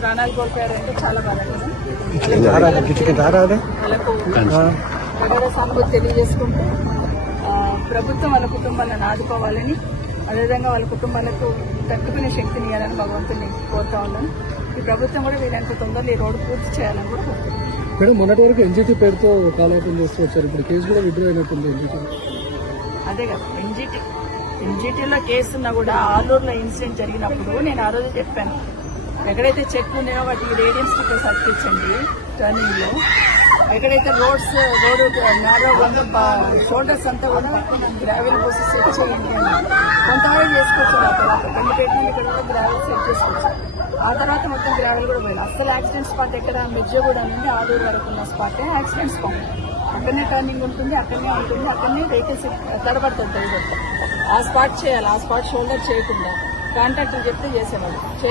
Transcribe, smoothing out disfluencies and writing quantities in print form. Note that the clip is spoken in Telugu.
ప్రాణాలు కోల్పోయారంటే చాలా బాధపడింది. సానుభూతి తెలియజేసుకుంటూ ప్రభుత్వం వాళ్ళ కుటుంబాలను ఆదుకోవాలని, అదేవిధంగా వాళ్ళ కుటుంబాలకు తట్టుకునే శక్తిని ఇవ్వాలని భగవంతుని కోరుతా ఉన్నాను. ఈ ప్రభుత్వం కూడా వీరంత తొందరలో ఈ రోడ్డు పూర్తి చేయాలని కూడా కోరుతున్నాను. మేడం, మొన్నటి వరకు ఎన్జిటి పేరుతో కాలయాపన చేస్తూ వచ్చారు, ఇప్పుడు కేసు కూడా విడ్డ్రా అయినట్టుంది ఎన్జిటి. అదే కదా, ఎన్జిటిలో కేసు ఉన్నా కూడా ఆలూరులో ఇన్సిడెంట్ జరిగినప్పుడు నేను ఆ రోజు చెప్పాను, ఎక్కడైతే చెట్లు ఉన్నాయో వాటికి రేడియం స్టిక్కర్స్ అతికించండి టర్నింగ్ లో. ఎక్కడైతే రోడ్డు నారో షోల్డర్స్ అంతా కూడా గ్రావెల్ పోసి సెట్ చేయండి అని కొంతవరకు చేసుకోవచ్చు. ఆ తర్వాత రెండు పెట్టిన ఇక్కడ కూడా గ్రావెల్ సెట్ చేసుకోవచ్చు. ఆ తర్వాత మొత్తం గ్రావెల్ కూడా పోయాలి. అసలు యాక్సిడెంట్ స్పాట్ ఎక్కడ మిర్జగూడ నుండి ఆలూరు వరకు ఉన్న స్పాటే యాక్సిడెంట్ స్పాట్. అక్కడనే టర్నింగ్ ఉంటుంది, అక్కడనే వెహికల్స్ తడబడుతుంది. ఆ స్పాట్ చేయాలి, ఆ స్పాట్ షోల్డర్ చేయకుండా కాంట్రాక్టర్ చెప్తే చేసేవాళ్ళు.